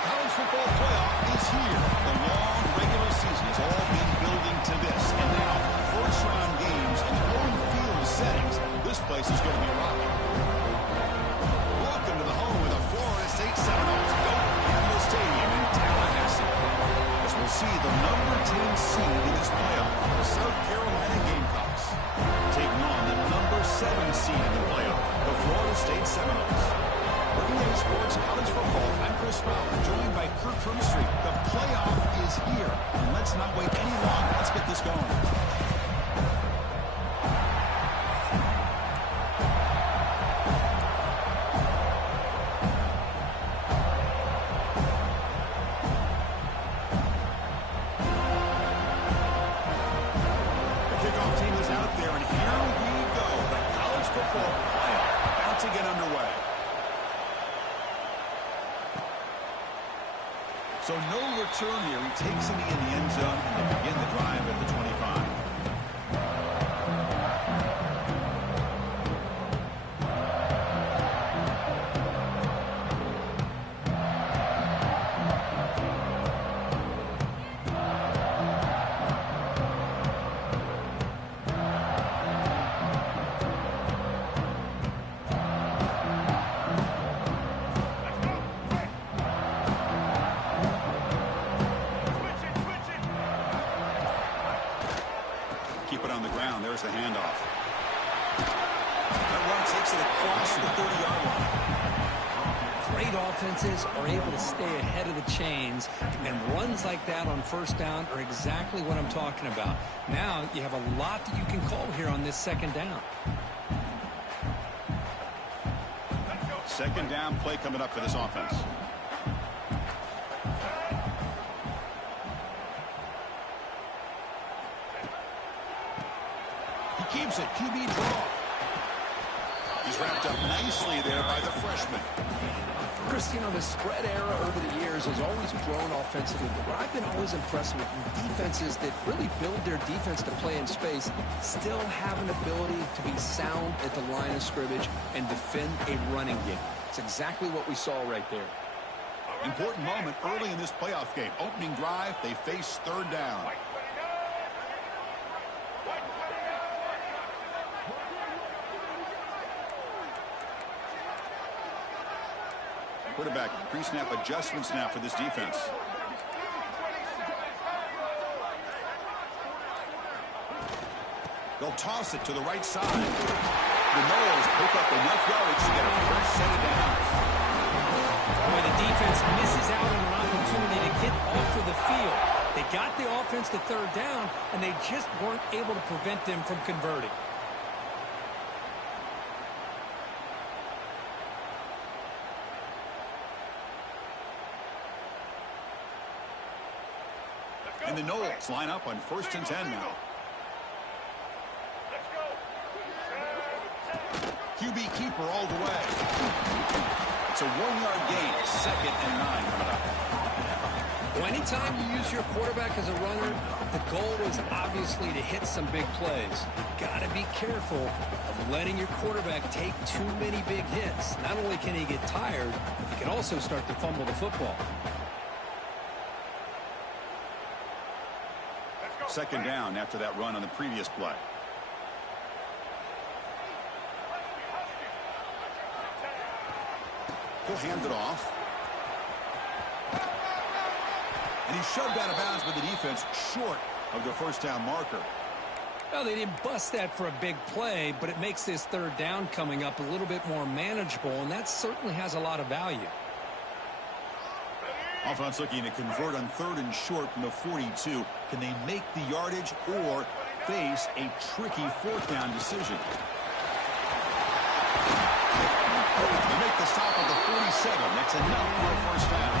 college football playoff is here. The long regular season has all been building to this. And now, first-round games in home field settings. This place is going to be rocking. Welcome to the home of the Florida State Seminoles. Gamble Stadium in Tallahassee. As we'll see the number 10 seed in this playoff, the South Carolina Gamecocks, taking on the number 7 seed in the playoff, the Florida State Seminoles. For EA Sports College Football, I'm Chris Fowler, joined by Kirk Herbstreit. The playoff is here, and let's not wait any longer. Let's get this going. So no return here. He takes it in the end zone, and they begin the drive at the 25. Keep it on the ground. There's the handoff. That run takes it across the 30-yard line. Great offenses are able to stay ahead of the chains, and runs like that on first down are exactly what I'm talking about. Now you have a lot that you can call here on this second down. Second down play coming up for this offense. Keeps it. QB draw. He's wrapped up nicely there by the freshman. Chris, you know, the spread era over the years has always grown offensively, but what I've been always impressed with defenses that really build their defense to play in space still have an ability to be sound at the line of scrimmage and defend a running game. It's exactly what we saw right there. Important moment early in this playoff game. Opening drive, they face third down. Quarterback pre-snap adjustments now for this defense. They'll toss it to the right side. The Noles pick up enough yardage to get a fresh set of downs. Boy, the defense misses out on an opportunity to get off of the field. They got the offense to third down, and they just weren't able to prevent them from converting. And the Noles line up on 1st and 10 now. QB keeper all the way. It's a 1-yard gain. 2nd and 9 coming up. Well, anytime you use your quarterback as a runner, the goal is obviously to hit some big plays. You've got to be careful of letting your quarterback take too many big hits. Not only can he get tired, he can also start to fumble the football. 2nd down after that run on the previous play. He'll hand it off. And he's shoved out of bounds by the defense short of the first down marker. Well, they didn't bust that for a big play, but it makes this third down coming up a little bit more manageable, and that certainly has a lot of value. Offense looking to convert on 3rd and short from the 42. Can they make the yardage or face a tricky 4th down decision? They make the stop at the 47. That's enough for a first down.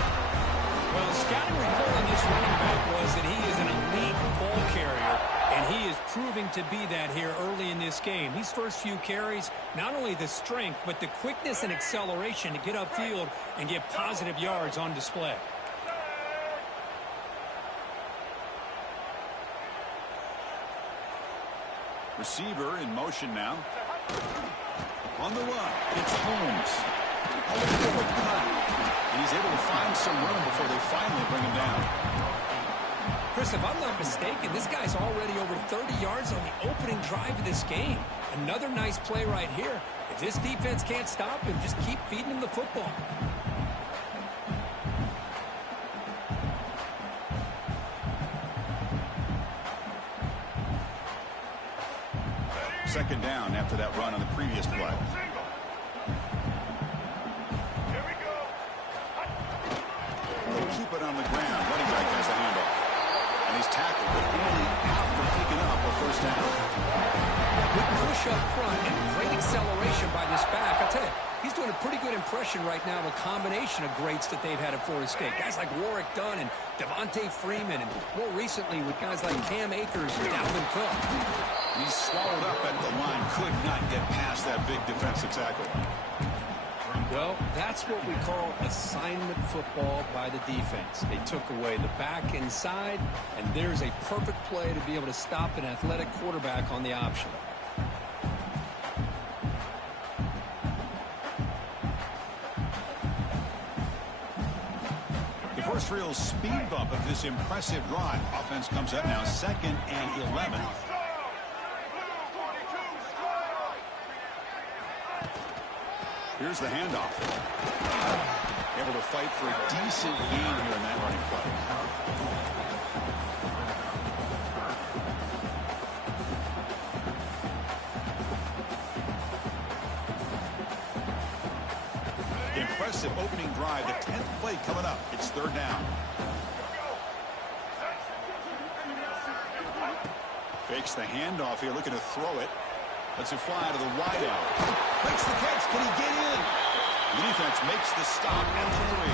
Well, the scouting report on this running back was that he is an elite ball carrier, and he is proving to be that here early in this game. These first few carries, not only the strength, but the quickness and acceleration to get upfield and get positive yards on display. Receiver in motion now. On the run, it's Holmes. A forward cut. And he's able to find some room before they finally bring him down. Chris, if I'm not mistaken, this guy's already over 30 yards on the opening drive of this game. Another nice play right here. If this defense can't stop him, just keep feeding him the football. Second down after that run on the previous play. They'll keep it on the ground. Running back has the handoff. And he's tackled, but only after picking up a first down. Good push up front and great acceleration by this back. I'll tell you, he's doing a pretty good impression right now of a combination of greats that they've had at Florida State. Guys like Warwick Dunn and Devontae Freeman, and more recently with guys like Cam Akers and Dalvin Cook. He's swallowed up at the line. Could not get past that big defensive tackle. Well, that's what we call assignment football by the defense. They took away the back inside, and there's a perfect play to be able to stop an athletic quarterback on the option. The first real speed bump of this impressive drive. Offense comes up now, 2nd and 11. Here's the handoff. Able to fight for a decent gain here in that running play. Impressive opening drive. The 10th play coming up. It's 3rd down. Fakes the handoff here, looking to throw it. Lets it fly to the wide out. Makes the catch. Can he get in? The defense makes the stop at the 3.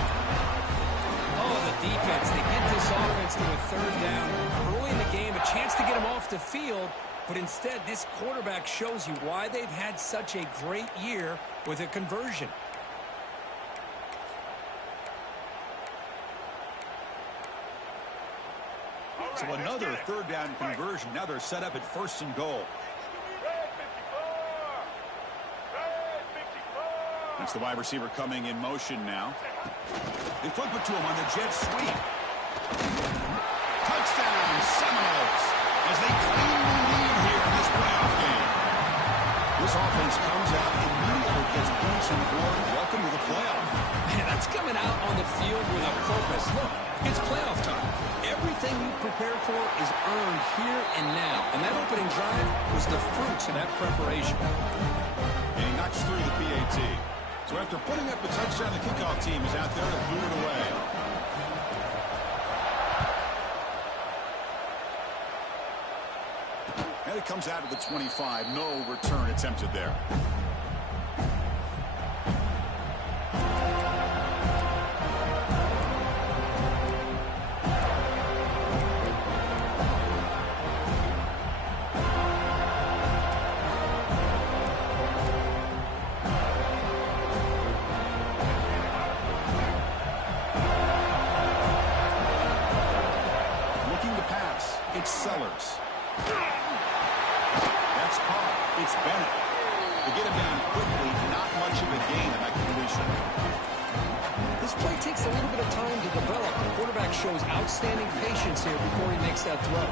Oh, the defense. They get this offense to a 3rd down early in the game. A chance to get him off the field. But instead, this quarterback shows you why they've had such a great year with a conversion. So another 3rd down conversion. Now they're set up at 1st and goal. That's the wide receiver coming in motion now. They flip it to him on the jet sweep. Touchdown, Seminoles, as they claim the lead here in this playoff game. This offense comes out immediately, gets points on the board. Welcome to the playoff. Man, that's coming out on the field with a purpose. Look, it's playoff time. Everything you prepare for is earned here and now. And that opening drive was the fruits of that preparation. And he knocks through the PAT. So after putting up a touchdown, the kickoff team is out there to boot it away. And it comes out of the 25. No return attempted there. Sellers. That's caught. It's Bennett. They get him down quickly. Not much of a gain in that completion. This play takes a little bit of time to develop. The quarterback shows outstanding patience here before he makes that throw.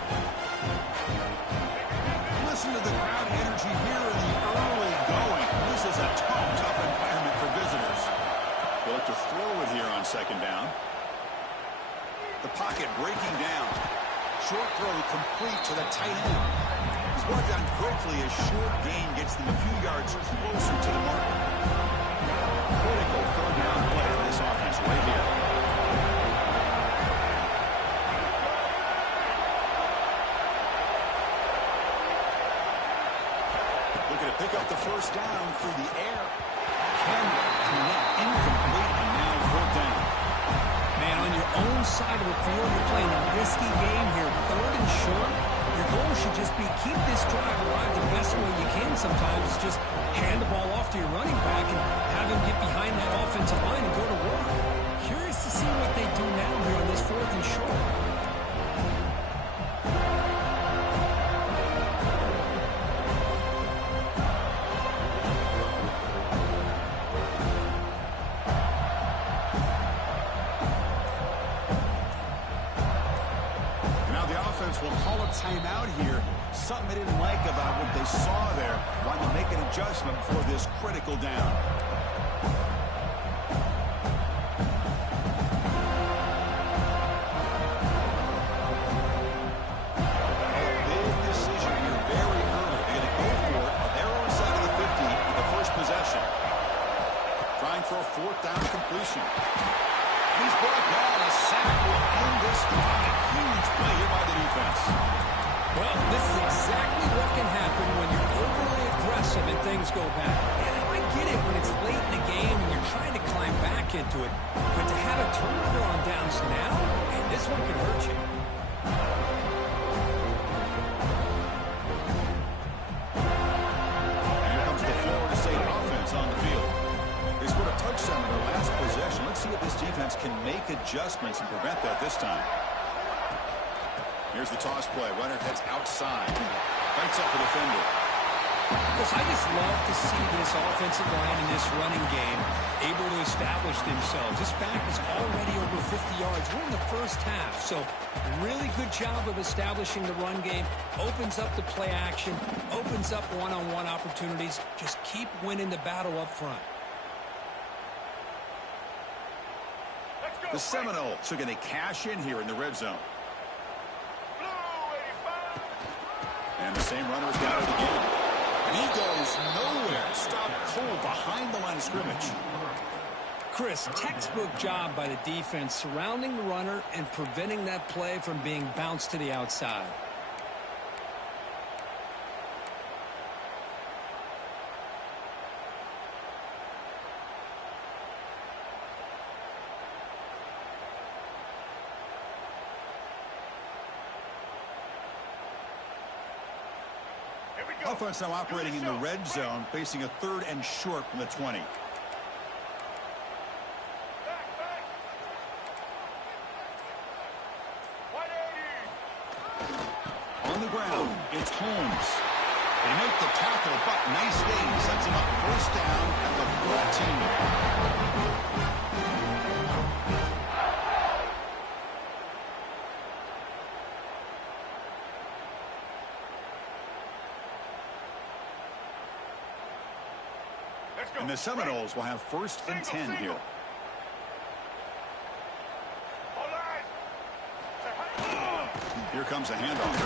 Listen to the crowd energy here in the early going. This is a tough environment for visitors. They'll look to throw it here on 2nd down. The pocket breaking down. Short throw complete to the tight end. He's brought down quickly. A short gain gets them a few yards closer to the mark. Critical 3rd down play for this offense right here. Looking to pick up the 1st down through the air. Can connect, incomplete, and now 4th down. Man, on your own side of the field, you're playing a risky game here. 3rd and short. Your goal should just be keep this drive alive the best way you can sometimes. Just hand the ball off to your running back and have him get behind that offensive line and go to work. Curious to see what they do now here on this 4th and short. defense will call a timeout here. Something they didn't like about what they saw there. Wanting to make an adjustment for this critical down. For a fourth down completion. He's brought down. A sack will end this drive. Huge play here by the defense. Well, this is exactly what can happen when you're overly aggressive and things go bad. And I get it when it's late in the game and you're trying to climb back into it. But to have a turnover on downs now, man, this one could hurt you. And here comes the Florida State offense on the field. They scored a touchdown in their last possession. Let's see if this defense can make adjustments and prevent that this time. Here's the toss play. Runner heads outside. Fights up the defender. Chris, I just love to see this offensive line in this running game able to establish themselves. This back is already over 50 yards. We're in the first half, so really good job of establishing the run game. Opens up the play action, opens up one-on-one opportunities. Just keep winning the battle up front. The Seminoles are going to cash in here in the red zone. And the same runner has got it again. And he goes nowhere. Stop cold behind the line of scrimmage. Chris, textbook job by the defense surrounding the runner and preventing that play from being bounced to the outside. Offense now operating in the red zone, facing a 3rd and short from the 20. On the ground, it's Holmes. They make the tackle, but nice game. Sets him up first down at the 14. And the Seminoles will have 1st and 10 here. Here comes a handoff.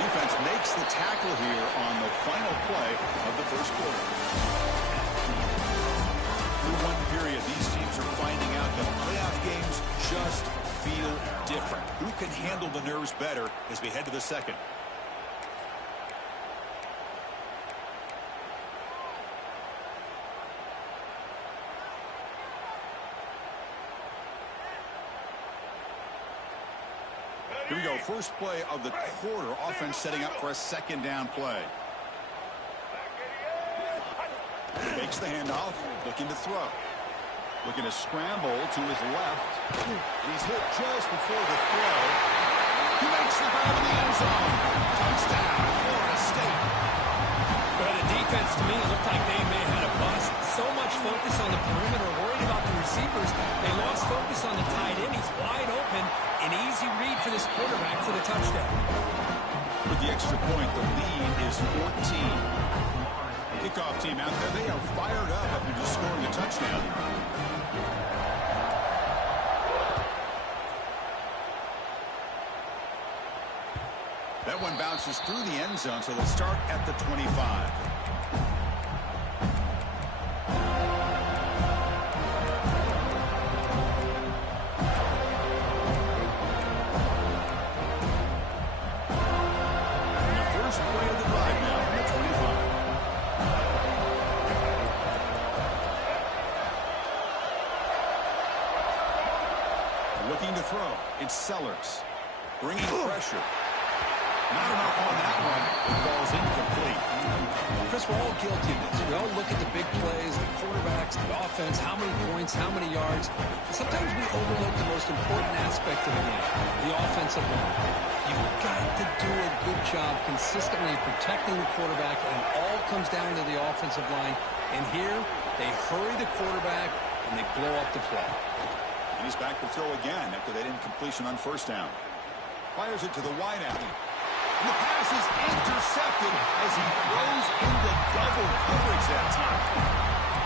Defense makes the tackle here on the final play of the first quarter. Through one period, these teams are finding out that playoff games just feel different. Who can handle the nerves better as we head to the second? Here we go, first play of the quarter. Offense setting up for a 2nd down play. Makes the handoff, looking to throw. Looking to scramble to his left. He's hit just before the throw. He makes the grab in the end zone. Touchdown, Florida State. Well, the defense, to me, looked like they may have had a bust. So much focus on the perimeter, worried about the receivers. They lost focus on the tight end. He's wide open. An easy read for this quarterback for the touchdown. With the extra point, the lead is 14. Kickoff team out there, they are fired up after just scoring a touchdown. That one bounces through the end zone, so they'll start at the 25. Looking to throw. It's Sellers. Bringing pressure. Not enough on that one. The ball's incomplete. Chris, we're all guilty of this. We all look at the big plays, the quarterbacks, the offense, how many points, how many yards. Sometimes we overlook the most important aspect of the game, the offensive line. You've got to do a good job consistently protecting the quarterback, and it all comes down to the offensive line. And here, they hurry the quarterback, and they blow up the play. And he's back to throw again after that incompletion on 1st down. Fires it to the wideout. And the pass is intercepted as he throws into double coverage that time.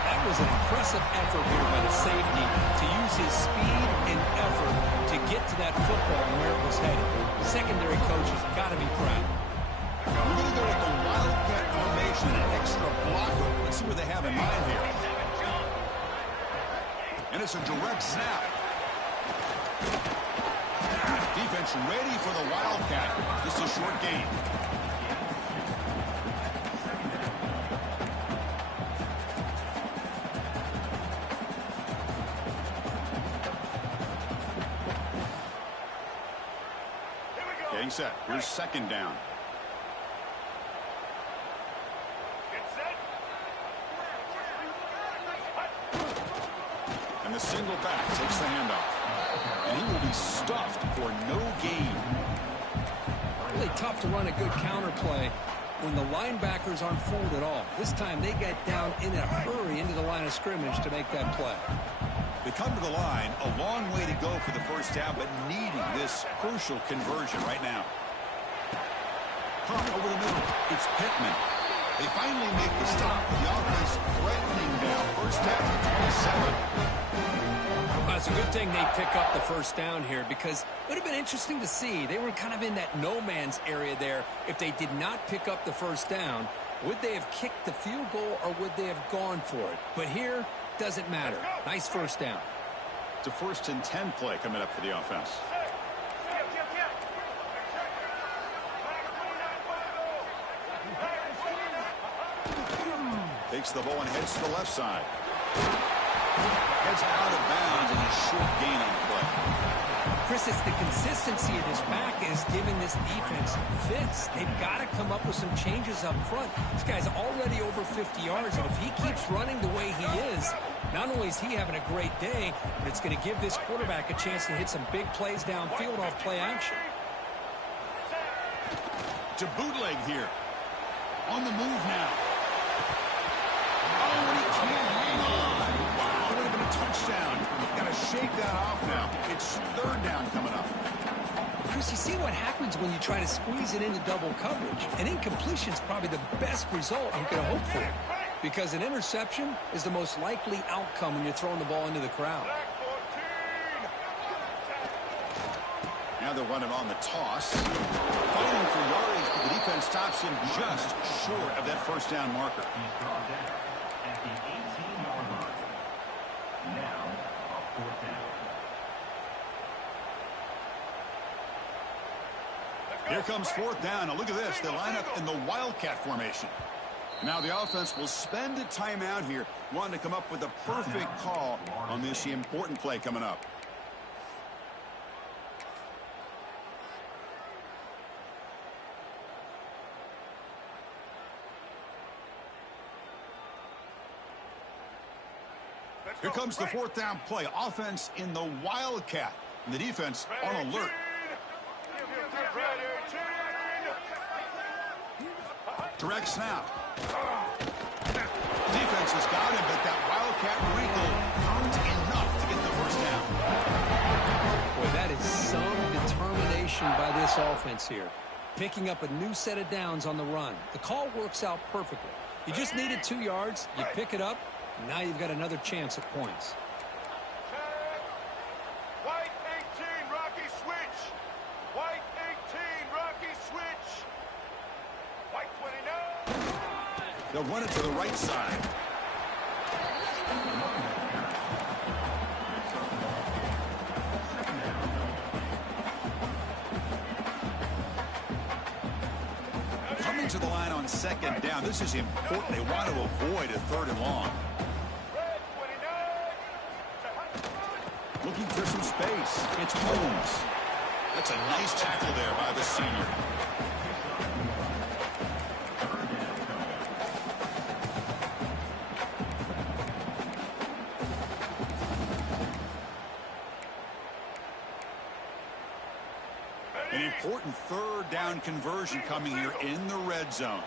That was an impressive effort here by the safety to use his speed and effort to get to that football and where it was headed. Secondary coach has got to be proud. We're going to go with the wildcat formation, an extra blocker. Let's see what they have in mind here. And it's a direct snap. Defense ready for the wildcat. This is a short gain. Getting set. Here's second down. And the single back takes the handoff. And he will be stuffed for no gain. Really tough to run a good counter play when the linebackers aren't fooled at all. This time they get down in a hurry into the line of scrimmage to make that play. They come to the line, a long way to go for the first down, but needing this crucial conversion right now. Caught over the middle. It's Pittman. They finally make the stop. The offense threatening now. First down at 27. Well, it's a good thing they pick up the first down here because it would have been interesting to see. They were kind of in that no man's area there. If they did not pick up the first down, would they have kicked the field goal or would they have gone for it? But here, doesn't matter. Nice first down. It's a 1st and 10 play coming up for the offense. Takes the ball and heads to the left side. Heads out of bounds and a short gain on the play. Chris, it's the consistency of this back is giving this defense fits. They've got to come up with some changes up front. This guy's already over 50 yards, and if he keeps running the way he is, not only is he having a great day, but it's going to give this quarterback a chance to hit some big plays downfield off play action. To bootleg here. On the move now. Oh, and he can't hang on. Wow, it would have been a touchdown. Got to shake that off now. It's third down coming up. Chris, you see what happens when you try to squeeze it into double coverage. An incompletion is probably the best result you could hope for, because an interception is the most likely outcome when you're throwing the ball into the crowd. Now they're running on the toss. Fighting for yardage, but the defense stops him just short of that first down marker. He's brought down at the 18-yard line. Now, a fourth down. Here comes fourth down. Now look at this. They line up in the wildcat formation. Now the offense will spend a timeout here, wanting to come up with a perfect call on this important play coming up. Here comes the fourth down play. Offense in the wildcat. And the defense on alert. Direct snap. Defense has got him, but that wildcat wrinkle aren't enough to get the first down. Boy, that is some determination by this offense here. Picking up a new set of downs on the run. The call works out perfectly. You just needed 2 yards. You pick it up. Now you've got another chance at points. White 18, Rocky switch. White 18, Rocky switch. White 29. They'll run it to the right side. Coming to the line on second down. This is important. They want to avoid a third and long. Looking for some space. It's Holmes. That's a nice tackle there by the senior. An important third down conversion coming here in the red zone.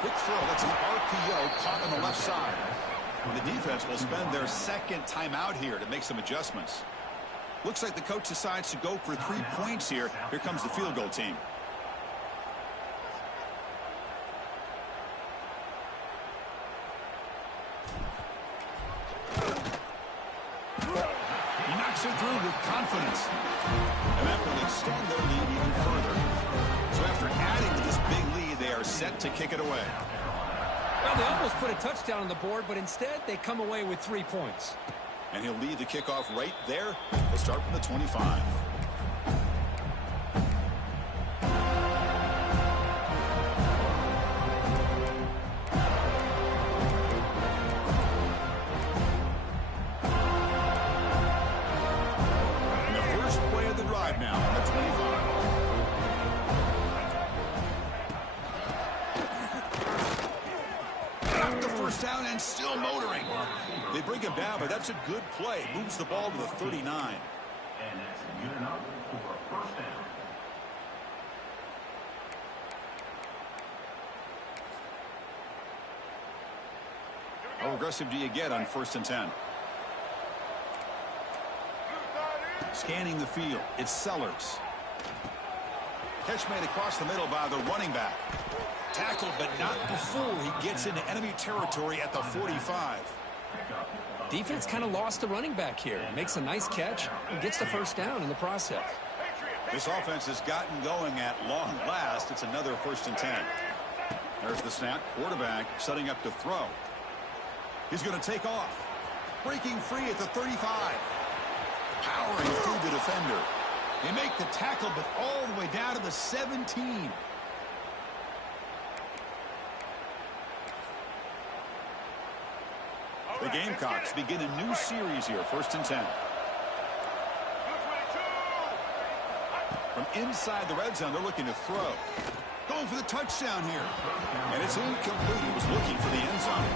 Quick throw. That's an RPO caught on the left side. The defense will spend their second timeout here to make some adjustments. Looks like the coach decides to go for 3 points here. Here comes the field goal team. He knocks it through with confidence. And that will extend their lead even further. So after adding to this big lead, they are set to kick it away. Well, they almost put a touchdown on the board, but instead they come away with 3 points. And he'll lead the kickoff right there. We'll start from the 25. And the first play of the drive now on the 25. Got the first down and still motoring. They bring him down, but that's a good play. Moves the ball to the 39. And that's good enough for a first down. How aggressive do you get on 1st and 10? Scanning the field. It's Sellers. Catch made across the middle by the running back. Tackled, but not before he gets into enemy territory at the 45. Defense kind of lost the running back here. Makes a nice catch and gets the first down in the process. This offense has gotten going at long last. It's another 1st and 10. There's the snap. Quarterback setting up to throw. He's going to take off. Breaking free at the 35. Powering through the defender. They make the tackle, but all the way down to the 17. The Gamecocks begin a new series here, 1st and 10. From inside the red zone, they're looking to throw. Going for the touchdown here. And it's incomplete. He was looking for the end zone.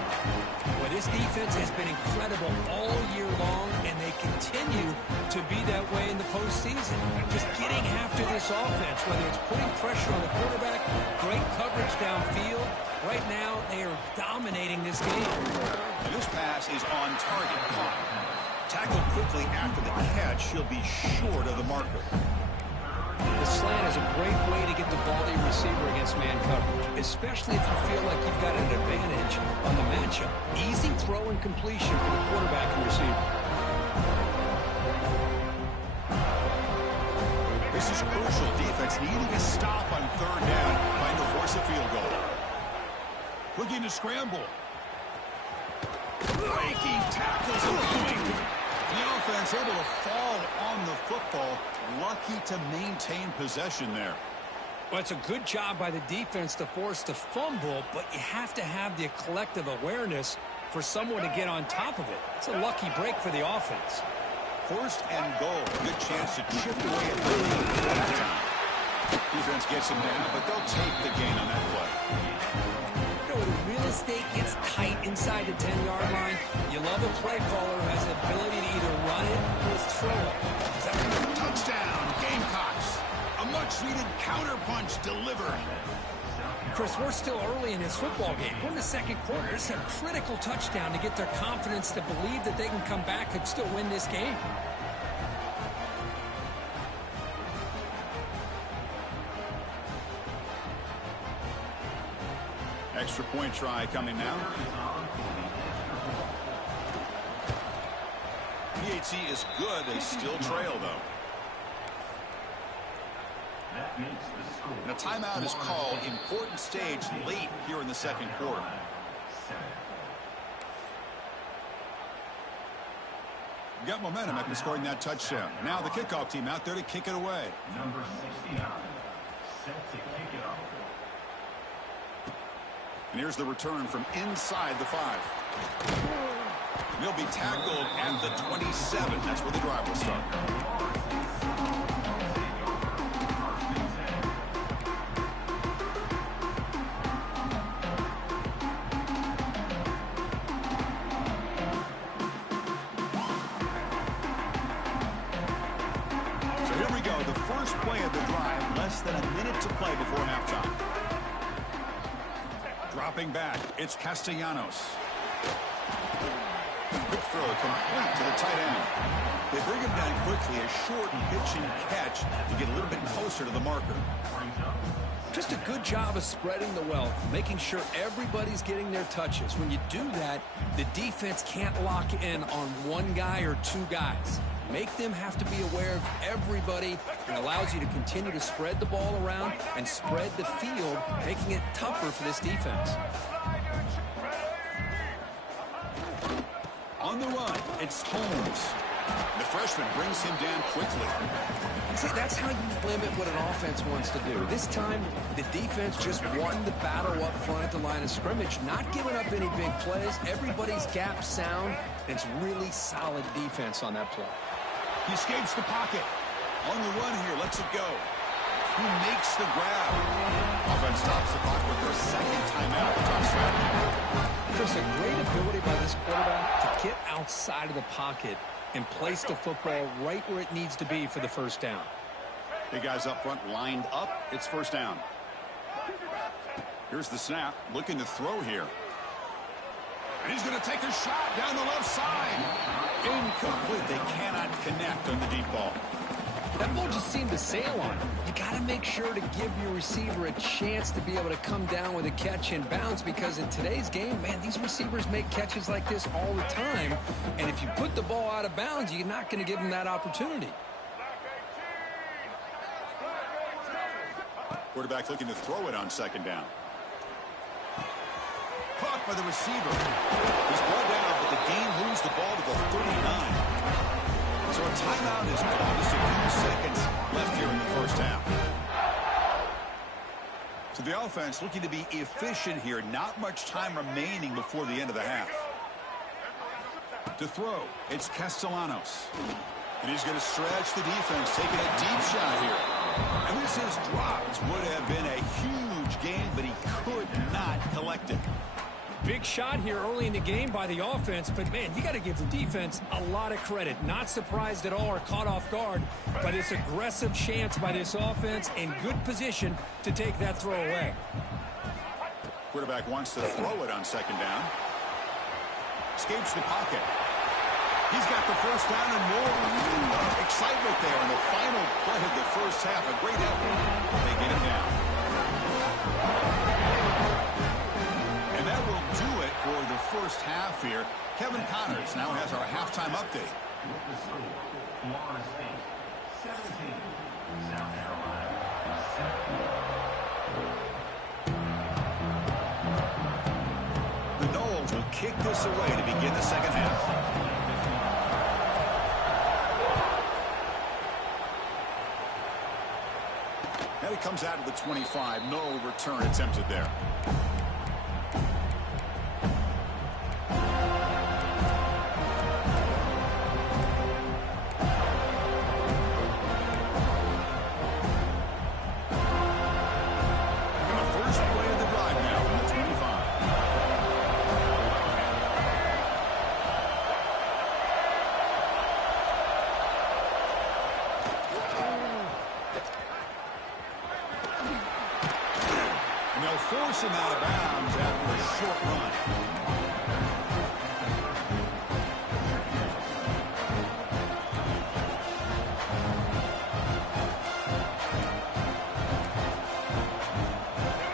Well, this defense has been incredible all year long, and they continue to be that way in the postseason. Just getting after this offense, whether it's putting pressure on the quarterback, great coverage downfield. Right now, they are dominating this game. And this pass is on target. Caught. Tackled quickly after the catch. He'll be short of the marker. The slant is a great way to get the ball to your receiver against man coverage, especially if you feel like you've got an advantage on the matchup. Easy throw and completion for the quarterback and receiver. This is crucial. Defense needing a stop on 3rd down, trying to force a field goal. Looking to scramble. Breaking tackles and going. The offense able to fall on the football. Lucky to maintain possession there. Well, it's a good job by the defense to force the fumble, but you have to have the collective awareness for someone to get on top of it. It's a lucky break for the offense. 1st and goal. Good chance to chip away at the lead. Defense gets him down, but they'll take the gain on that play. You know, when real estate gets tight inside the 10-yard line, you love a play caller who has the ability to either run it or throw it. Touchdown, Gamecocks. A much-needed counterpunch delivered. Chris, we're still early in this football game. We're in the 2nd quarter. It's a critical touchdown to get their confidence to believe that they can come back and still win this game. Extra point try coming now. PAT is good. They still trail, though. And a timeout is called. Important stage late here in the 2nd quarter. Got momentum after scoring that touchdown. Now the kickoff team out there to kick it away. Number 69, set to kick it off. And here's the return from inside the 5. He'll be tackled at the 27. That's where the drive will start. So here we go. The first play of the drive. Less than a minute to play before halftime. Dropping back, it's Castellanos. Quick throw, complete to the tight end. They bring him down quickly, a short pitch and catch to get a little bit closer to the marker. Just a good job of spreading the wealth, making sure everybody's getting their touches. When you do that, the defense can't lock in on one guy or two guys. Make them have to be aware of everybody, and allows you to continue to spread the ball around and spread the field, making it tougher for this defense. On the run, it's Holmes. The freshman brings him down quickly. See, that's how you limit what an offense wants to do. This time, the defense just won the battle up front at the line of scrimmage, not giving up any big plays. Everybody's gap sound, and it's really solid defense on that play. He escapes the pocket. On the run here, lets it go. He makes the grab. Offense stops the clock with their second timeout. It's on strategy. Chris, a great ability by this quarterback to get outside of the pocket and place the football right where it needs to be for the first down. Big guys up front lined up. It's first down. Here's the snap. Looking to throw here. And he's going to take a shot down the left side. Incomplete. They cannot connect on the deep ball. That ball just seemed to sail on him. You got to make sure to give your receiver a chance to be able to come down with a catch and bounce, because in today's game, man, these receivers make catches like this all the time. And if you put the ball out of bounds, you're not going to give them that opportunity. Quarterback looking to throw it on second down. Caught by the receiver. He's brought down, but the game moves the ball to the 39. So a timeout is called. Just a few seconds left here in the first half. So the offense looking to be efficient here. Not much time remaining before the end of the half. To throw, it's Castellanos. And he's going to stretch the defense, taking a deep shot here. And this is dropped. Would have been a huge gain, but he could not collect it. Big shot here early in the game by the offense, but, man, you got to give the defense a lot of credit. Not surprised at all or caught off guard by this aggressive chance by this offense, in good position to take that throw away. Quarterback wants to throw it on second down. Escapes the pocket. He's got the first down and more. Excitement there in the final play of the first half. A great effort. They get him down. And that will do it for the first half here. Kevin Connors now has our halftime update. Florida State 17, South Carolina 7. The Noles will kick this away to begin the second half. And it comes out of the 25. No return attempted there. Force him out of bounds after a short run.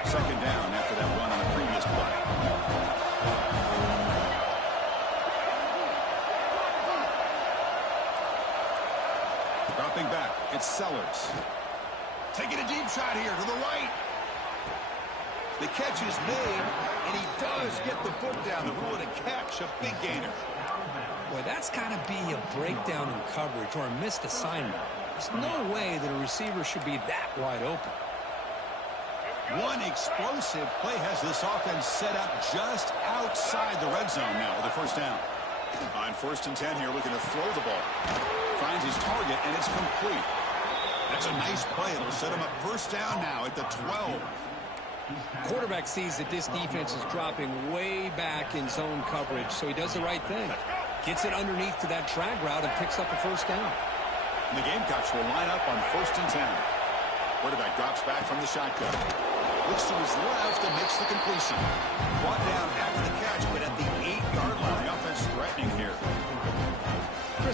Second down after that run on the previous play. Dropping back, it's Sellers. Taking a deep shot here to the right. The catch is made, and he does get the foot down to rule it a catch, a big gainer. Boy, that's got to be a breakdown in coverage or a missed assignment. There's no way that a receiver should be that wide open. One explosive play has this offense set up just outside the red zone now with a first down. On 1st and 10 here, looking to throw the ball. Finds his target, and it's complete. That's a nice play. It'll set him up first down now at the 12. Quarterback sees that this defense is dropping way back in zone coverage, so he does the right thing. Gets it underneath to that drag route and picks up a first down. And the Gamecocks will line up on 1st and 10. Quarterback drops back from the shotgun. Looks to his left and makes the completion. Brought down after the catch, but at the 8-yard line. The offense threatening here.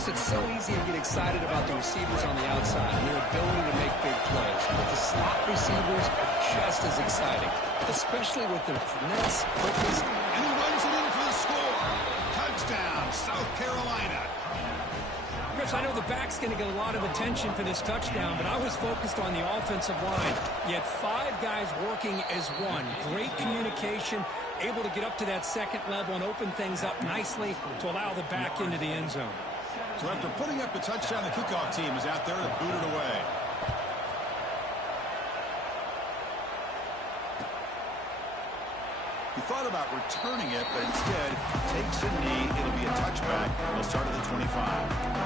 Chris, it's so easy to get excited about the receivers on the outside and their ability to make big plays. But the slot receivers are just as exciting, especially with their finesse, quickness. And he runs it in for the score. Touchdown, South Carolina. Chris, I know the back's going to get a lot of attention for this touchdown, but I was focused on the offensive line. You had 5 guys working as one. Great communication, able to get up to that second level and open things up nicely to allow the back into the end zone. So after putting up the touchdown, the kickoff team is out there to boot it away. He thought about returning it, but instead takes a knee. It'll be a touchback. He'll start at the 25.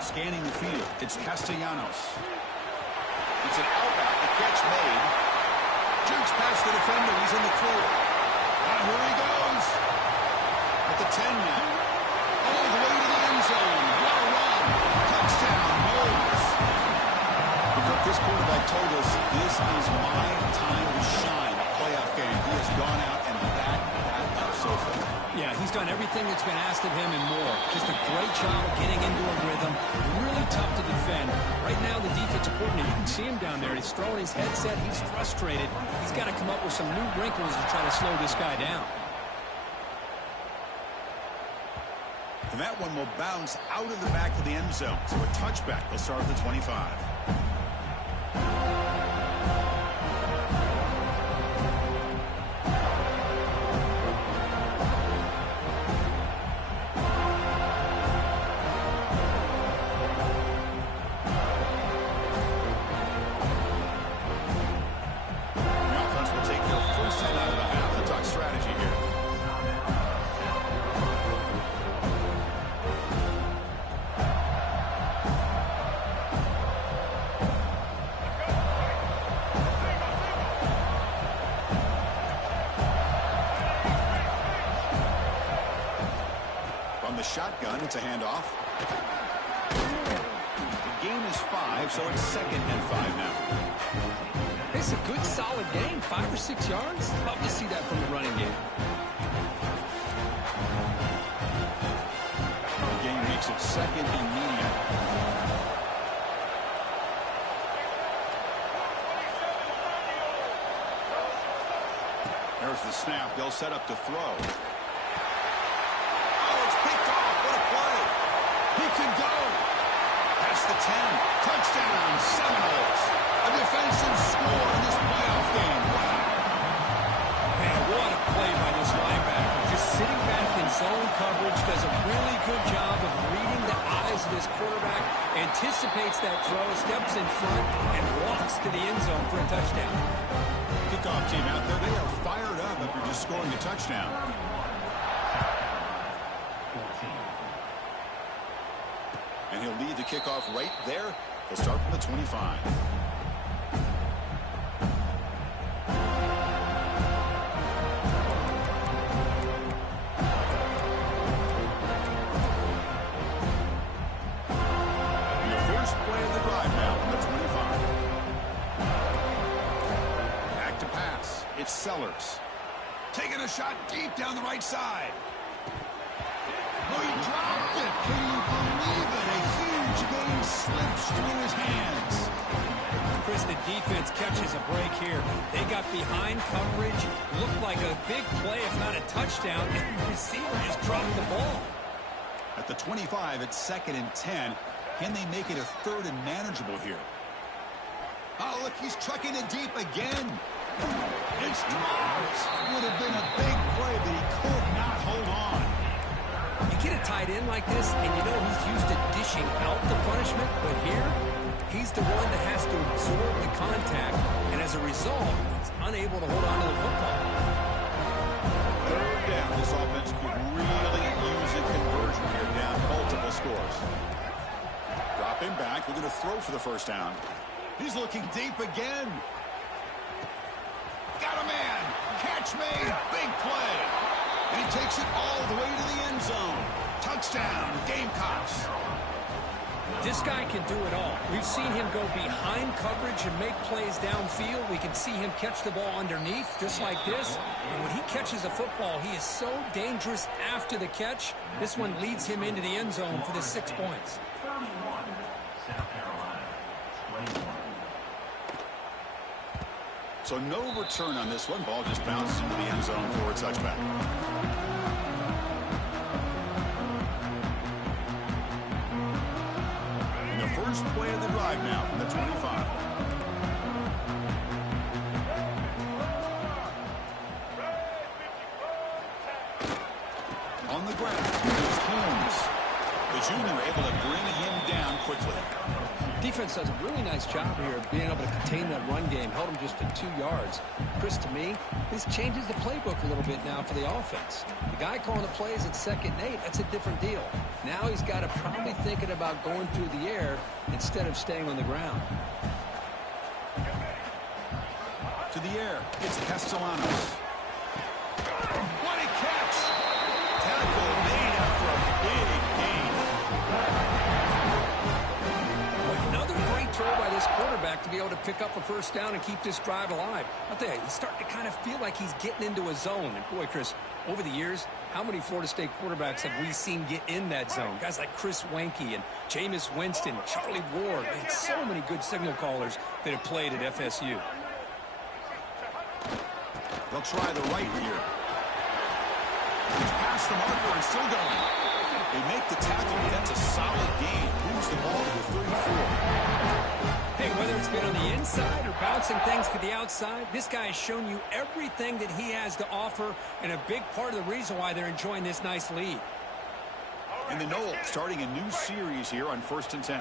Scanning the field, it's Castellanos. It's an out-out, the catch made. Jukes past the defender, he's in the clear. And here he goes. At the 10 now. All the way to the end zone. Well run. Touchdown, Knowles. Because this quarterback told us this is my time to shine. Playoff game. He has gone out and backed that up so far. Yeah, he's done everything that's been asked of him and more. Just a great job of getting into a rhythm. Really tough to defend. Right now, the defensive coordinator, you can see him down there. He's throwing his headset. He's frustrated. He's got to come up with some new wrinkles to try to slow this guy down. And that one will bounce out of the back of the end zone. So a touchback. They'll start at the 25. The shotgun, it's a handoff. The game is 5, so it's 2nd and 5 now. It's a good, solid game. 5 or 6 yards. Love to see that from the running game. The game makes it 2nd and medium. There's the snap. They'll set up to throw. He can go. That's the 10. Touchdown, Seminoles. A defensive score in this playoff game. Wow. Man, what a play by this linebacker. Just sitting back in zone coverage, does a really good job of reading the eyes of this quarterback, anticipates that throw, steps in front, and walks to the end zone for a touchdown. Kickoff team out there, they are fired up after just scoring a touchdown. And he'll lead the kickoff right there. He'll start from the 25. And the first play of the drive now from the 25. Back to pass. It's Sellers. Taking a shot deep down the right side. Oh, he dropped it. Can you believe it? A huge game slips through his hands. Chris, the defense catches a break here. They got behind coverage. Looked like a big play, if not a touchdown, and the receiver just dropped the ball. At the 25, it's 2nd and 10. Can they make it a 3rd and manageable here? Oh, look, he's trucking it deep again. It's dropped. Would have been a big play, but he could not hold on. You get a tight end like this, and you know he's used to dishing out the punishment, but here, he's the one that has to absorb the contact, and as a result, he's unable to hold on to the football. 3rd down. This offense could really use a conversion here, down multiple scores. Dropping back, we're going to throw for the first down. He's looking deep again. Got a man. Catch made. Big play. And he takes it all the way to the end zone. Touchdown, Gamecocks. This guy can do it all. We've seen him go behind coverage and make plays downfield. We can see him catch the ball underneath, just like this. And when he catches a football, he is so dangerous after the catch. This one leads him into the end zone for the 6 points. 31, South Carolina, 21. So no return on this one. Ball just bounces into the end zone for a touchback. And the first play of the drive now from the 25. On the ground, here's Holmes. The junior able to bring him down quickly. Defense does a really nice job here of being able to contain that run game. Held him just to 2 yards. Chris, to me, this changes the playbook a little bit now for the offense. The guy calling the plays at 2nd and 8, that's a different deal. Now he's got to probably thinking about going through the air instead of staying on the ground. To the air, it's Castellanos. What a catch! Tackle made after a big gain. Another great throw by this quarterback to be able to pick up a first down and keep this drive alive. I'll tell you, he's starting to kind of feel like he's getting into a zone. And boy, Chris, over the years, how many Florida State quarterbacks have we seen get in that zone? Guys like Chris Wenke and Jameis Winston, Charlie Ward. Man, so many good signal callers that have played at FSU. They'll try the right here. It's past the marker and still going. They make the tackle, but that's a solid gain. Moves the ball to the 34. Hey, whether it's been on the inside or bouncing things to the outside, this guy has shown you everything that he has to offer, and a big part of the reason why they're enjoying this nice lead. And the Noles starting a new series here on 1st and 10.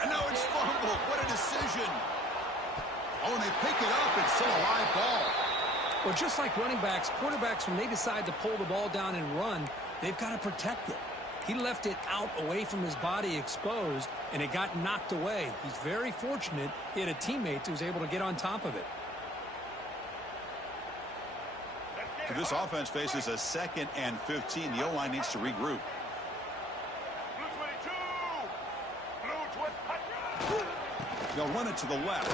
And now it's fumbled. What a decision. Oh, and they pick it up. It's still a live ball. Well, just like running backs, quarterbacks, when they decide to pull the ball down and run, they've got to protect it. He left it out away from his body exposed, and it got knocked away. He's very fortunate he had a teammate who was able to get on top of it. So this offense faces a 2nd and 15. The O-line needs to regroup. They'll run it to the left.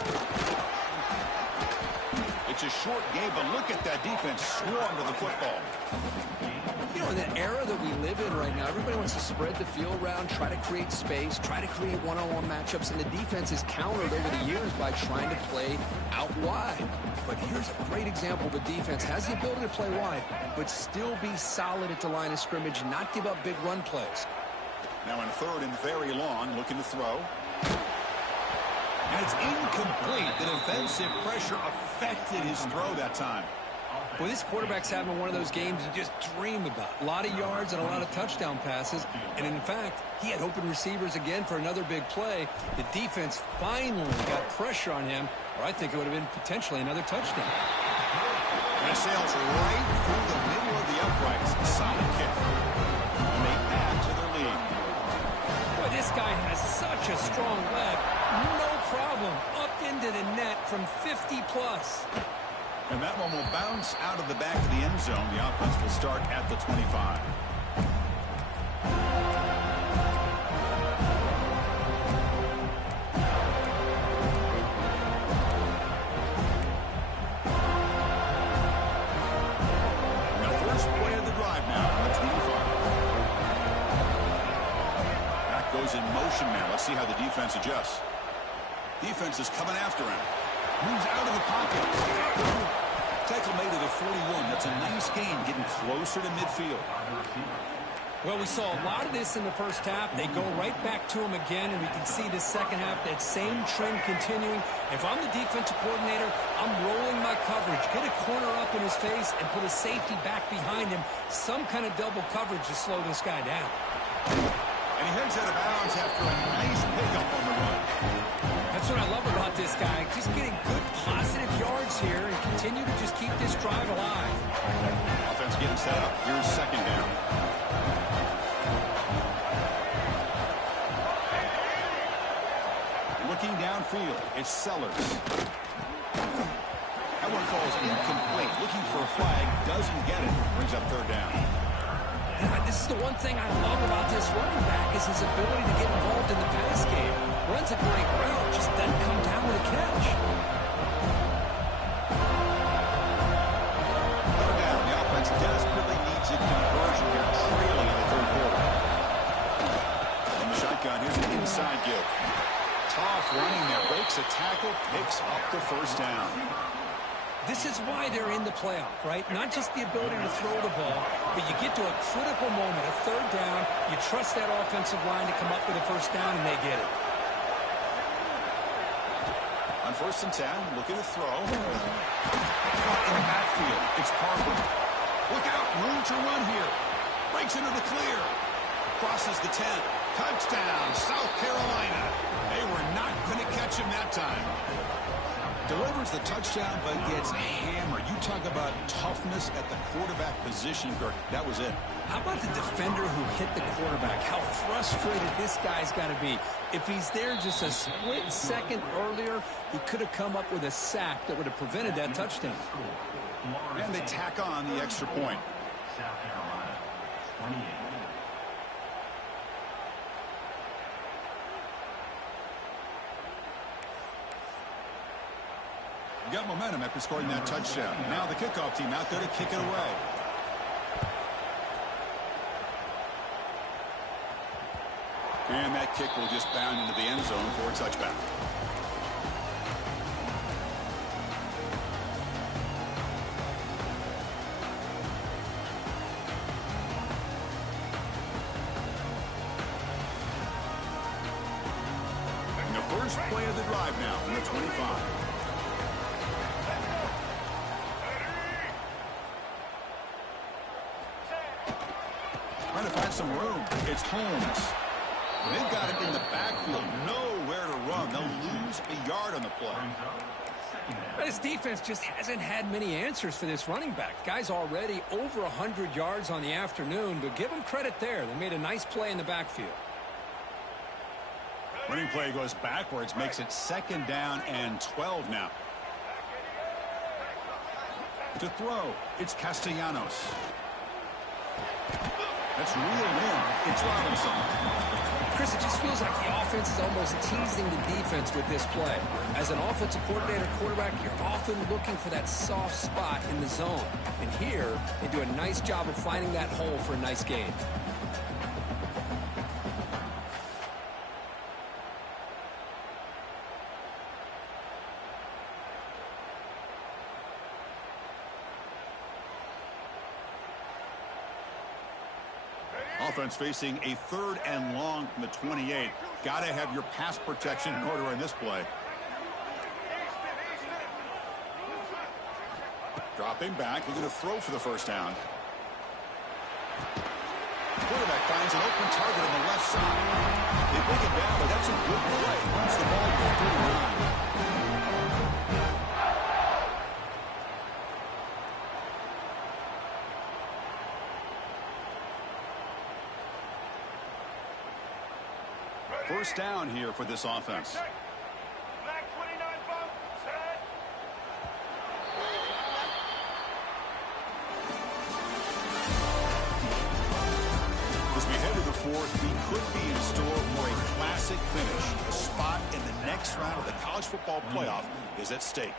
It's a short game, but look at that defense swarm to the football. You know, in the era that we live in right now, everybody wants to spread the field around, try to create space, try to create one-on-one matchups, and the defense is countered over the years by trying to play out wide. But here's a great example. The defense has the ability to play wide, but still be solid at the line of scrimmage, not give up big run plays. Now in 3rd and very long, looking to throw. And it's incomplete. The defensive pressure affected his throw that time. Well, this quarterback's having one of those games you just dream about. A lot of yards and a lot of touchdown passes. And in fact, he had open receivers again for another big play. The defense finally got pressure on him, or I think it would have been potentially another touchdown. And it sails right through the middle of the uprights. Solid kick. And they add to their lead. Boy, this guy has such a strong leg. No problem. Up into the net from 50-plus. And that one will bounce out of the back of the end zone. The offense will start at the 25. The first play of the drive now on the 25. That goes in motion now. Let's see how the defense adjusts. Defense is coming after him. Moves out of the pocket. Tackle made at a 41. That's a nice gain, getting closer to midfield. Well, we saw a lot of this in the first half. They go right back to him again, and we can see the second half, that same trend continuing. If I'm the defensive coordinator, I'm rolling my coverage. Get a corner up in his face and put a safety back behind him. Some kind of double coverage to slow this guy down. And he heads out of bounds after a nice pickup on the run. That's what I love about this guy. Just getting good positive yards here and continue to just keep this drive alive. Offense getting set up. Here's 2nd down. Looking downfield, it's Sellers. That one falls incomplete. Looking for a flag, doesn't get it. Brings up third down. This is the one thing I love about this running back is his ability to get involved in the pass game. Runs a great route, just doesn't come down with a catch. No doubt, the offense desperately needs a conversion here, trailing in the third quarter. In the shotgun, here's an inside give. Tough running there, breaks a tackle, picks up the first down. This is why they're in the playoff, right? Not just the ability to throw the ball, but you get to a critical moment, a third down, you trust that offensive line to come up with a first down, and they get it. On 1st and 10, looking to throw. Caught in the backfield. It's Parker. Look out, room to run here. Breaks into the clear. Crosses the 10. Touchdown, South Carolina. They were not going to catch him that time. Delivers the touchdown, but gets hammered. You talk about toughness at the quarterback position, Kirk. That was it. How about the defender who hit the quarterback? How frustrated this guy's got to be. If he's there just a split second earlier, he could have come up with a sack that would have prevented that touchdown. And they tack on the extra point. South Carolina, 28. Got momentum after scoring that touchdown. Now the kickoff team out there to kick it away. And that kick will just bound into the end zone for a touchback. And the first play of the drive now from the 25. Trying to find some room. It's Holmes. They've got it in the backfield. Nowhere to run. They'll lose a yard on the play. This defense just hasn't had many answers for this running back. Guy's already over 100 yards on the afternoon, but give him credit there. They made a nice play in the backfield. Running play goes backwards, makes it 2nd down and 12 now. To throw, it's Castellanos. That's reeled in. It's Robinson. Chris, it just feels like the offense is almost teasing the defense with this play. As an offensive coordinator, quarterback, you're often looking for that soft spot in the zone. And here, they do a nice job of finding that hole for a nice gain. Offense facing a 3rd and long from the 28. Got to have your pass protection in order in this play. Dropping back, looking to throw for the first down. Quarterback finds an open target on the left side. They bring it down, but that's a good play. Runs the ball to 39. First down here for this offense. Black 29 bump, set. As we head to the 4th, we could be in store for a classic finish. A spot in the next round of the college football playoff is at stake.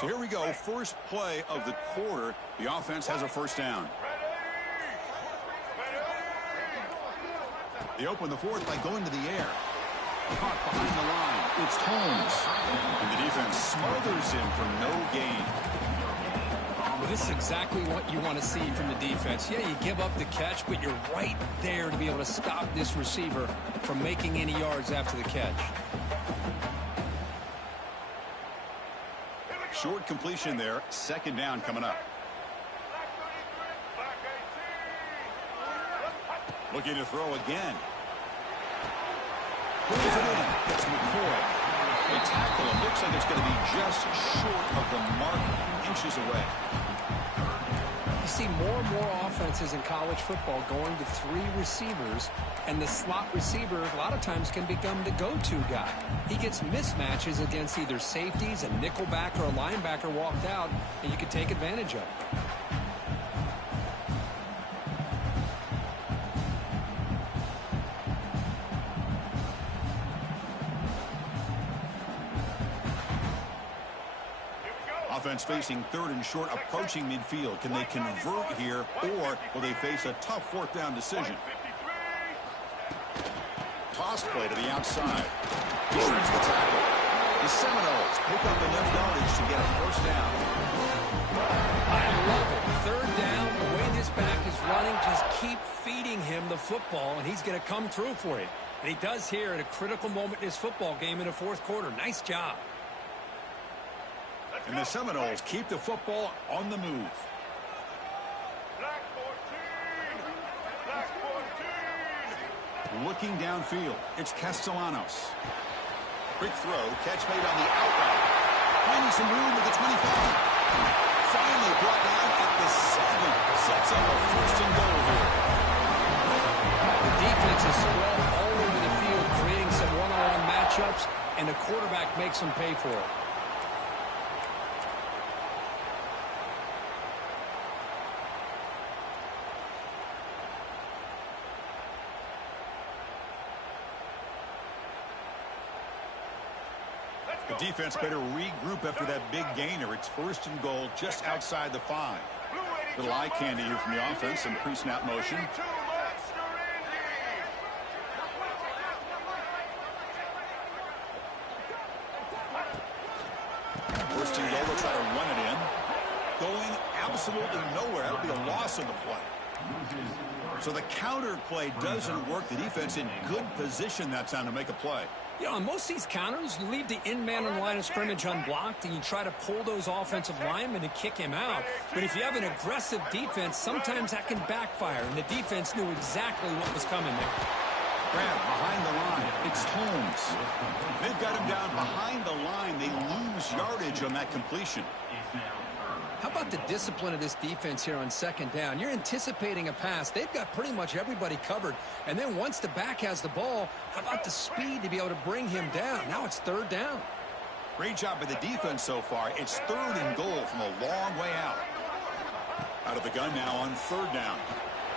So here we go, first play of the quarter. The offense has a first down. They open the 4th by going to the air. Caught behind the line. It's Holmes. And the defense smothers him for no gain. Well, this is exactly what you want to see from the defense. Yeah, you give up the catch, but you're right there to be able to stop this receiver from making any yards after the catch. Short completion there. 2nd down coming up. Looking to throw again. Moves it in. Gets McCoy. They tackle him. Looks like it's going to be just short of the mark, inches away. You see more and more offenses in college football going to 3 receivers, and the slot receiver a lot of times can become the go-to guy. He gets mismatches against either safeties, a nickelback, or a linebacker walked out, and you can take advantage of it. Offense facing 3rd and short, approaching midfield. Can they convert here, or will they face a tough 4th down decision? Toss play to the outside. He shrinks the tackle. The Seminoles pick up enough yardage to get a 1st down. I love it. 3rd down, the way this back is running, just keep feeding him the football, and he's going to come through for you. And he does here at a critical moment in his football game in the 4th quarter. Nice job. And the Seminoles keep the football on the move. Black 14. Black 14. Looking downfield, it's Castellanos. Quick throw, catch made on the outright. Finding some room at the 25. Finally brought down at the 7. Sets up a 1st and goal here. The defense is spread all over the field, creating some one-on-one matchups, and the quarterback makes them pay for it. The defense better regroup after that big gainer. It's 1st and goal just outside the 5. Little eye candy here from the offense. Some pre-snap motion. 1st and goal. They'll try to run it in. Going absolutely nowhere. That'll be a loss of the play. So the counter play doesn't work. The defense in good position that time to make a play. You know, on most of these counters, you leave the in-man on the line of scrimmage unblocked, and you try to pull those offensive linemen to kick him out. But if you have an aggressive defense, sometimes that can backfire, and the defense knew exactly what was coming there. Grab behind the line. It's Holmes. They've got him down behind the line. They lose yardage on that completion. How about the discipline of this defense here on 2nd down? You're anticipating a pass. They've got pretty much everybody covered. And then once the back has the ball, how about the speed to be able to bring him down? Now it's 3rd down. Great job by the defense so far. It's 3rd and goal from a long way out. Out of the gun now on 3rd down.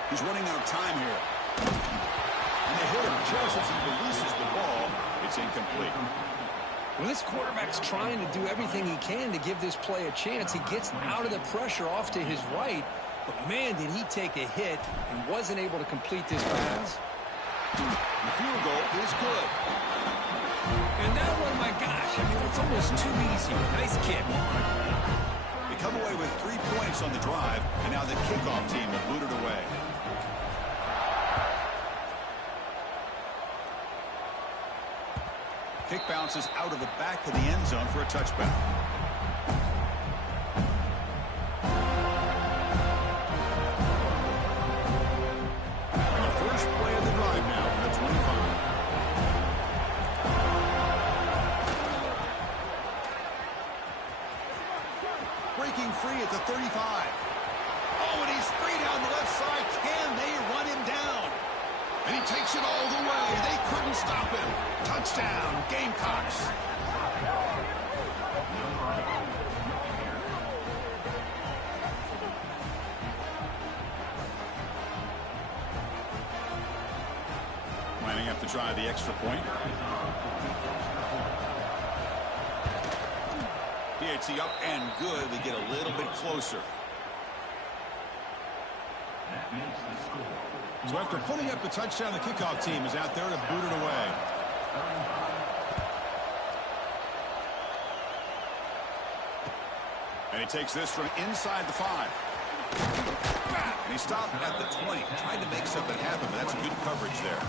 He's running out of time here. And they hit him just as he releases the ball. It's incomplete. Well, this quarterback's trying to do everything he can to give this play a chance. He gets out of the pressure off to his right, but man, did he take a hit and wasn't able to complete this pass. The field goal is good. And that one, my gosh, I mean, it's almost too easy. Nice kick. They come away with 3 points on the drive, and now the kickoff team will boot it away. Kick bounces out of the back of the end zone for a touchback. And the first play of the drive now from the 25. Breaking free at the 35. Oh, and he's free down the left side. Can they run him down? And he takes it all the way. They couldn't stop him. Touchdown, Gamecocks. Lining up to try the extra point. PAT up and good. We get a little bit closer. So after putting up the touchdown, the kickoff team is out there to boot it away. And he takes this from inside the 5. And he stopped at the 20, trying to make something happen, but that's good coverage there.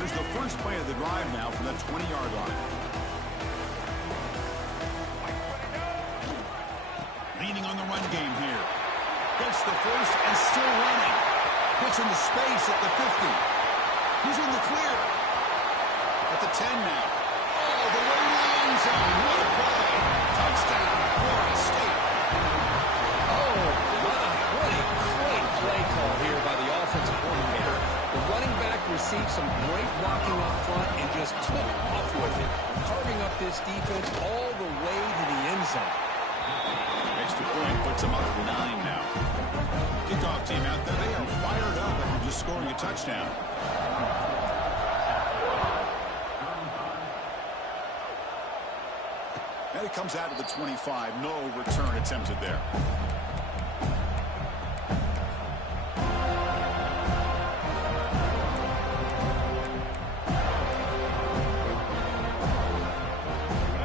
Here's the first play of the drive now from the 20-yard line. Leaning on the run game here. Gets the first and still running. Gets into space at the 50. He's in the clear. At the 10 now. Oh, the way to the end zone. What a play. Touchdown, Florida State. Oh, my. What a great play call here by the offensive coordinator. The running back received some great blocking up front and just took off with it, carving up this defense all the way to the end zone. Extra point puts them up 9 now. Kickoff team out there, they are fired up after just scoring a touchdown. And it comes out to the 25. No return attempted there.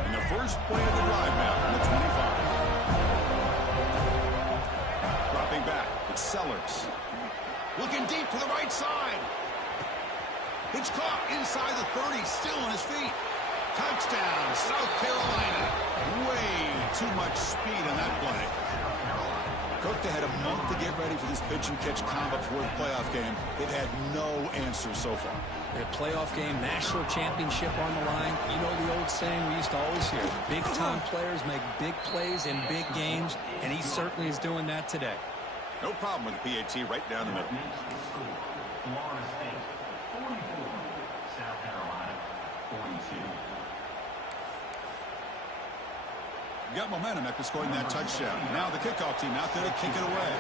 And the first play of the drive now from the 25. Dropping back, it's Sellers. Looking deep to the right side. It's caught inside the 30, still on his feet. Touchdown, South Carolina. Way too much speed on that play. Cook, they had a month to get ready for this pitch and catch combo before the playoff game. They've had no answers so far. A playoff game, national championship on the line. You know the old saying we used to always hear. Big-time players make big plays in big games, and he certainly is doing that today. No problem with the PAT right down the middle. Florida State, 44. South Carolina, 42. You got momentum after scoring that touchdown. Now the kickoff team out there to kick it away.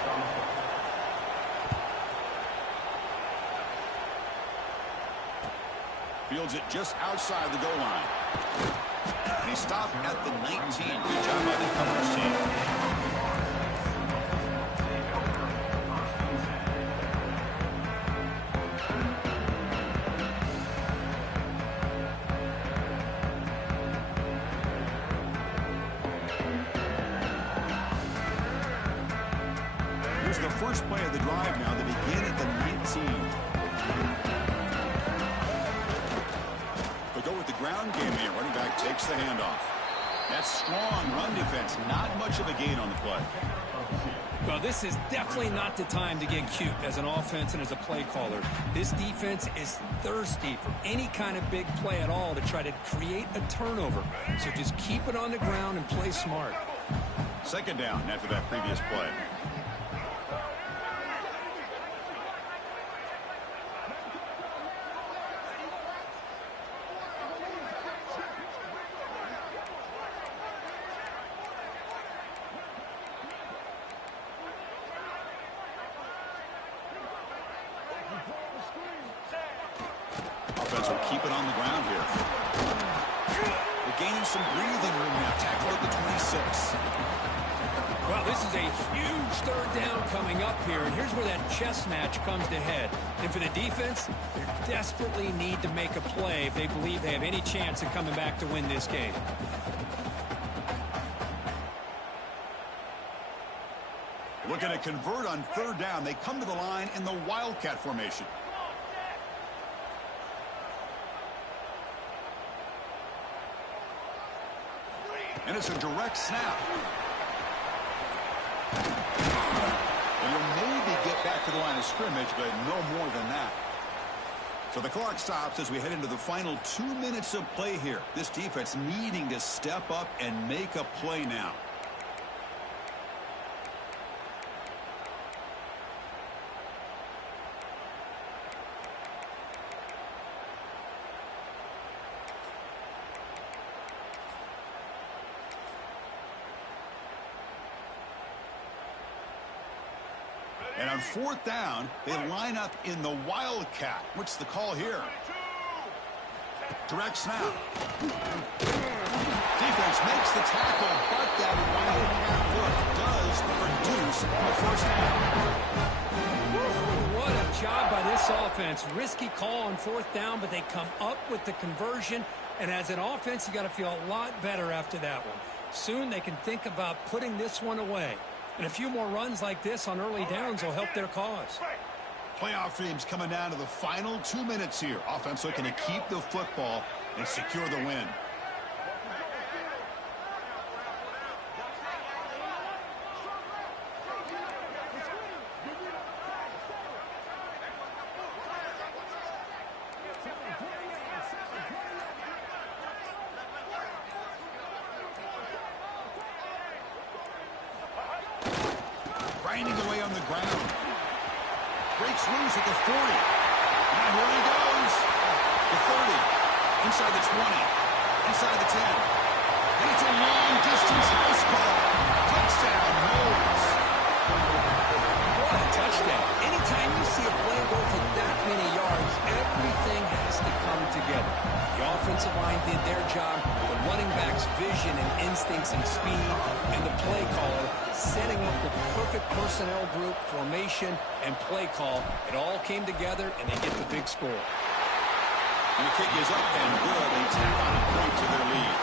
Fields it just outside the goal line. And he stopped at the 19. Good job by the coverage team. Here's the first play of the drive now. They begin at the 19. They go with the ground game here. Running back takes the handoff. That's strong run defense. Not much of a gain on the play. Well, this is definitely not the time to get cute as an offense and as a play caller. This defense is thirsty for any kind of big play at all to try to create a turnover. So just keep it on the ground and play smart. Second down after that previous play. Offense will keep it on the ground here. They're gaining some breathing room now. Tackle at the 26. Well, this is a huge third down coming up here, and here's where that chess match comes to head. And for the defense, they desperately need to make a play if they believe they have any chance of coming back to win this game. Looking to convert on third down. They come to the line in the Wildcat formation. And it's a direct snap. And you'll maybe get back to the line of scrimmage, but no more than that. So the clock stops as we head into the final 2 minutes of play here. This defense needing to step up and make a play now. And on fourth down, they line up in the Wildcat. What's the call here? Direct snap. Defense makes the tackle, but that Wildcat look does produce a first down. What a job by this offense. Risky call on fourth down, but they come up with the conversion. And as an offense, you got to feel a lot better after that one. Soon they can think about putting this one away. And a few more runs like this on early downs will help their cause. Playoff games coming down to the final 2 minutes here. Offense looking to keep the football and secure the win. Grinding away on the ground. Breaks loose at the 40. And here he goes. The 30. Inside the 20. Inside the 10. And it's a long-distance house call. Touchdown, Knowles. What a touchdown. Anytime you see a play go for that many yards, everything has to come together. The offensive line did their job, the running back's vision and instincts and speed, and the play caller setting up the perfect personnel group, formation, and play call. It all came together, and they get the big score. And the kick is up and good. They tack on a point to their lead.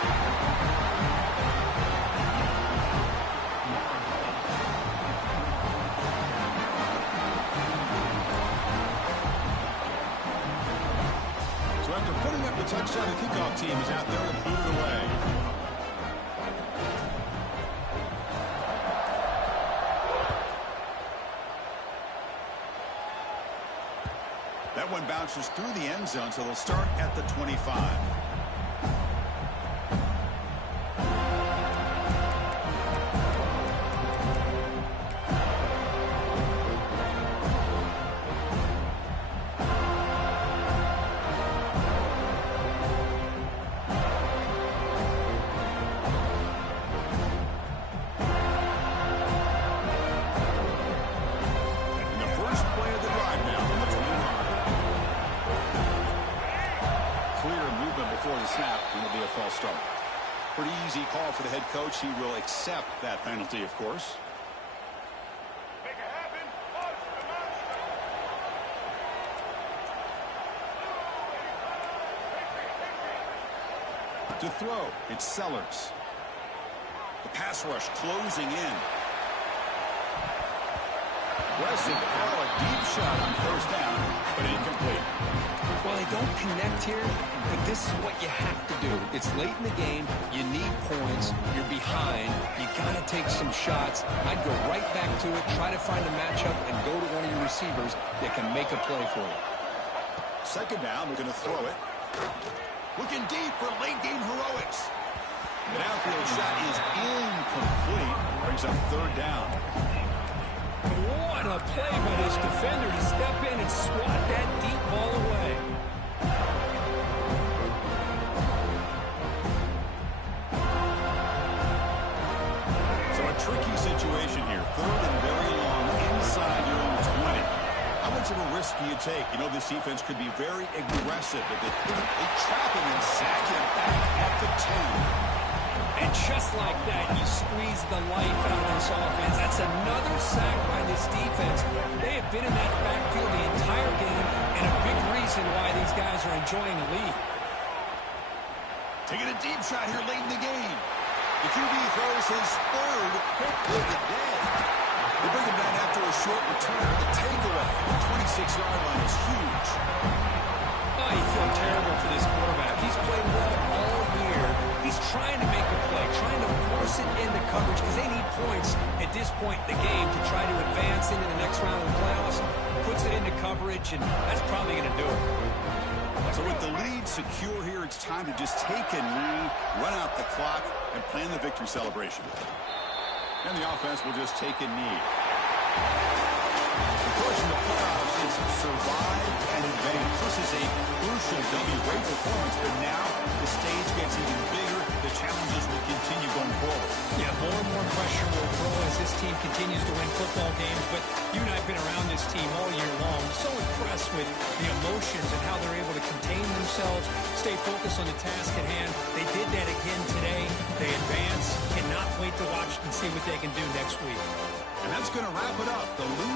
After putting up the touchdown, the kickoff team is out there to boot it away. That one bounces through the end zone, so they'll start at the 25. Before the snap, and it'll be a false start. Pretty easy call for the head coach. He will accept that penalty, of course. Make it happen. To throw, it's Sellers. The pass rush closing in. Aggressive call, a deep shot on first down, but incomplete. Well, they don't connect here, but this is what you have to do. It's late in the game. You need points. You're behind. You got to take some shots. I'd go right back to it, try to find a matchup, and go to one of your receivers that can make a play for you. Second down, we're going to throw it. Looking deep for late-game heroics. The downfield shot is incomplete. Brings up third down. What a play by this defender to step in and swat that deep ball away. So a tricky situation here. Third and very long inside your own 20. How much of a risk do you take? You know, this defense could be very aggressive. But they trap him and sack him back at the 10. And just like that, you squeeze the life out of this offense. That's another sack by this defense. They have been in that backfield the entire game, and a big reason why these guys are enjoying the lead. Taking a deep shot here late in the game. The QB throws his third pick of the day. They bring him down after a short return. The takeaway at the 26-yard line is huge. Oh, you feel terrible for this quarterback. He's played well all year. He's trying to make a play, trying to force it into coverage because they need points at this point in the game to try to advance into the next round of the playoffs. Puts it into coverage, and that's probably going to do it. So with the lead secure here, it's time to just take a knee, run out the clock, and plan the victory celebration. And the offense will just take a knee. The push in the playoffs is survive and advance. This is a crucial W. Great performance, but now the stage gets even bigger. The challenges will continue going forward. Yeah, more and more pressure will grow as this team continues to win football games. But you and I have been around this team all year long. So impressed with the emotions and how they're able to contain themselves, stay focused on the task at hand. They did that again today. They advance. Cannot wait to watch and see what they can do next week. And that's going to wrap it up. The loser